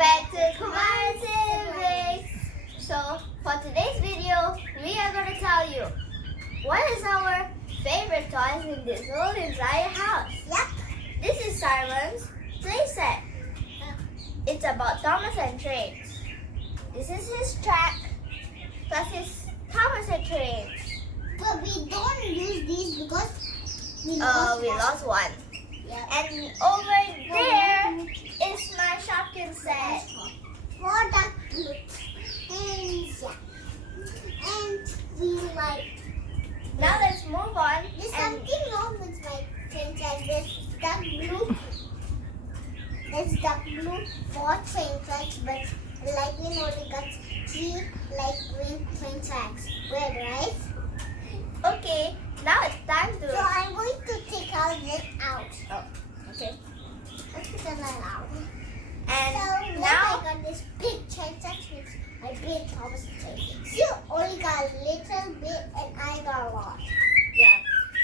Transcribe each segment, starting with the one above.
back to Kumaran. So for today's video, we are going to tell you what is our favorite toys in this whole entire house. Yep. This is Simon's playset. It's about Thomas and Trains. This is his track plus his Thomas and Trains. But we don't use these because we lost one. Yep. And over there is my Shopkins set. For the and and we like. Now let's move on. There's and something wrong with my train track. There's dark blue. There's dark blue 4 train tracks, but like we got 3 light green train tracks. Weird, right? Okay, now it's time to. So I'm going to take all this out. Oh, okay. Let's put them out. And So now I got this big train tracks which I built Thomas train. You only got a little bit and I got a lot. yeah,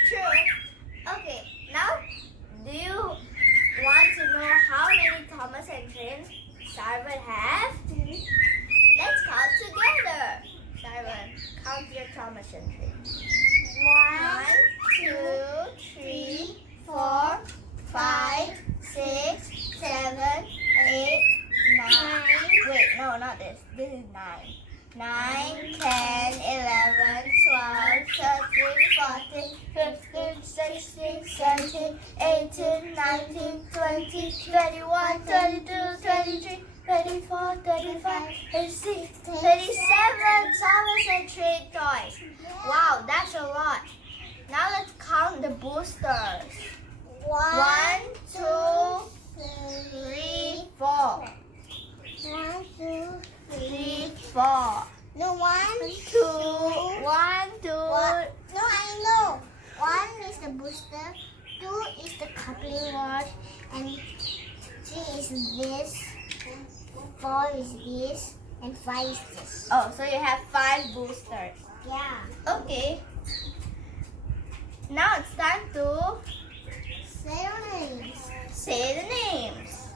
true. Okay, now do you want to know how many Thomas and Trains Sarvan have? Let's count together. Sarvan, count your Thomas and Trains. 1, 2, 3, 4, 5, 6, 7, 8, 9. Wait, no, not this. This is 9. 9, 10, 11, 12, 13, 14, 15, 16, 17, 18, 19, 20, 21, 22, 23, 24, 35, 36, 37 Thomas and Train toys. Wow, that's a lot. Now let's count the boosters. 1, 2, 3, 4. 1, 2, 3, 4. No, 1, 2, 1, 2. No, I know. 1 is the booster, 2 is the coupling rod, and 3 is this, 4 is this, and 5 is this. Oh, so you have 5 boosters. Yeah. Okay. Now it's time to Say names. say the names.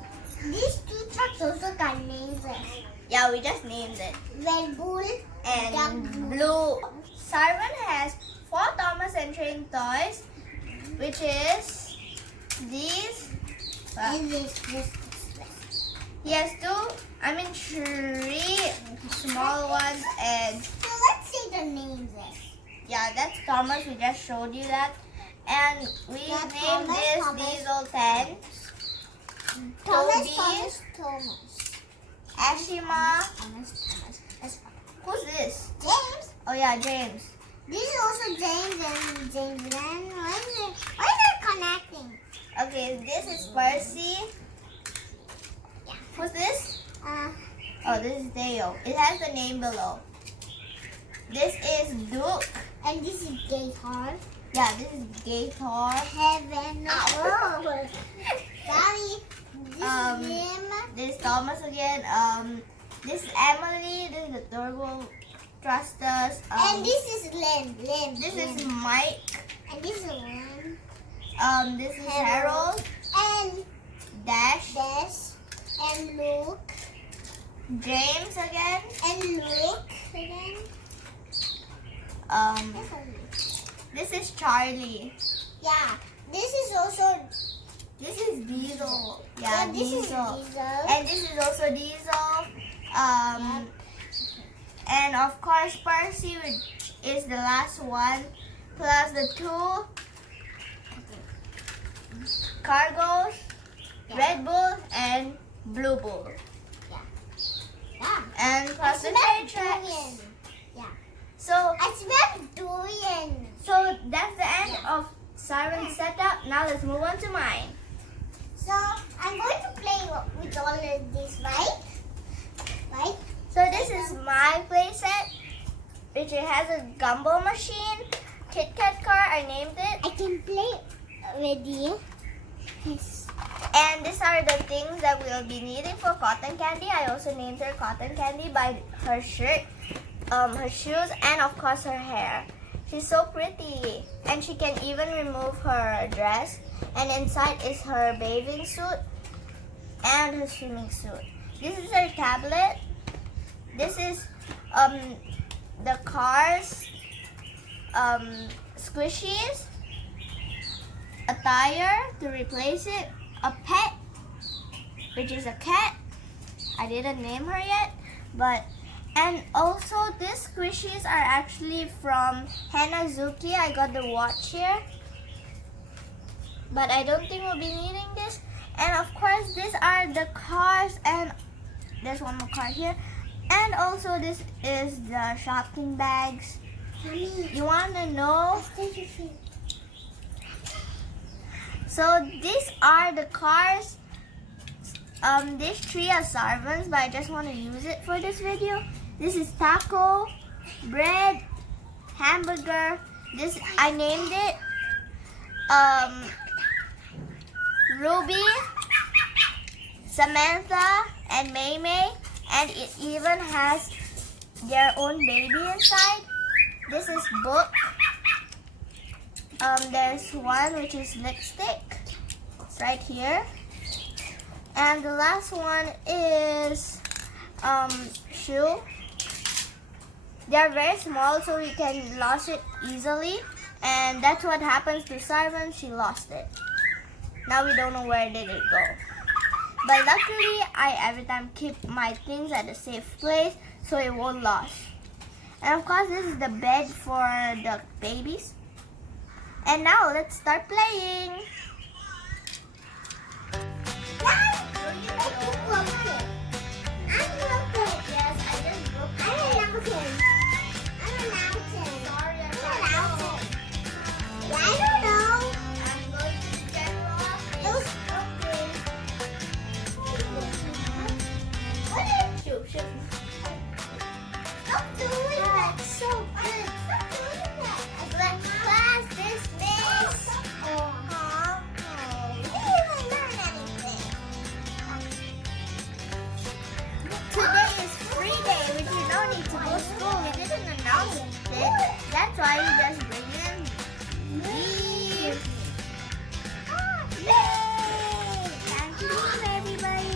These 2 trucks also got names. Yeah, we just named it. Red Bull And Dark blue. Sarvan has 4 Thomas and Train toys, which is these. and this. He has 3 small ones, and So let's say the names. yeah, that's Thomas. We just showed you that. And we Yeah, named Thomas, this Thomas. Diesel 10, Thomas. Ashima. That's Who's this? James. Oh yeah, James. This is also James and James. Then why is it connecting? Okay, this is Percy. Yeah. Who's this? Uh, Oh, this is Deo. It has the name below. This is Duke. and this is Gator. Yeah, this is Gator. Heaven. Oh. Sorry. This Um, is him. This is Thomas again. This is Emily. This is the Turbo Thrusters. And this is Lynn. This is Mike. And this is Lynn. This is Harold. And Dash. Des. And Luke. James again. And Luke again. This is Charlie. Yeah. This is also. This is Diesel. Yeah, Yeah, this is Diesel. Diesel. And this is also Diesel. And of course Percy, which is the last one, plus the 2 cargos, Yeah. Red Bull and Blue Bull. Yeah. And plus the train tracks. Yeah. So I smell durian. so that's the end of Siren's setup. Now let's move on to mine. So I'm going to play with all of this, right? Right? So this is my playset, which it has a gumball machine, Kit Kat car, I named it. I can play with you. Yes. And these are the things that we'll be needing for Cotton Candy. I also named her Cotton Candy by her shirt, her shoes, and of course her hair. She's so pretty. And she can even remove her dress. And inside is her bathing suit and her swimming suit. This is her tablet. This is the cars, squishies, a tire to replace it, a pet, which is a cat. I didn't name her yet, and also these squishies are actually from Hanazuki. I got the watch here, but I don't think we'll be needing this. And of course, these are the cars, and there's one more car here. And also this is the Shopkins bags. Mommy, You want to know? So these are the cars. These three are servants, but I just want to use it for this video. This is taco, bread, hamburger. This I named it Ruby, Samantha, and May May, and it even has their own baby inside. This is book. There's one which is lipstick. It's right here. And the last one is shoe. They are very small, so we can lose it easily. And that's what happens to Sarvan. She lost it. Now we don't know where did it go. But luckily, I every time keep my things at a safe place, so it won't lose. And of course, this is the bed for the babies. And now let's start playing. That's why you just bring in these. Yay! Time to leave, everybody.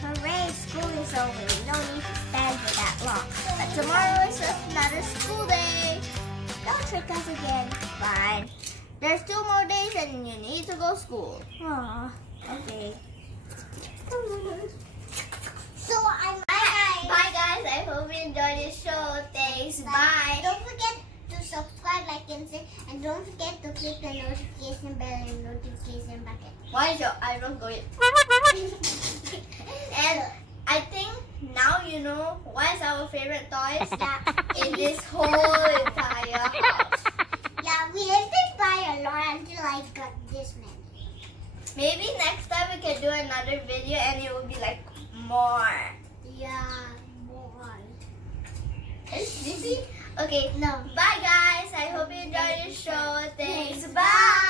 Hooray, school is over. We don't need to stand for that long. But tomorrow is another school day. Don't trick us again. Fine. There's 2 more days and you need to go to school. Aww. Okay. So I'm Bye guys. I hope you enjoyed this show. Thanks. Bye. Don't forget to subscribe, like, and share, and don't forget to click the notification bell and notification button. Why is your eyebrows going? And I think now you know what is our favorite toys in this whole entire house. Yeah, we didn't buy a lot until I got this many. Maybe next time we can do another video and it will be like more. Yeah, more. Is this it? Okay. No. Bye guys. I hope you enjoyed this show. Thanks. Bye.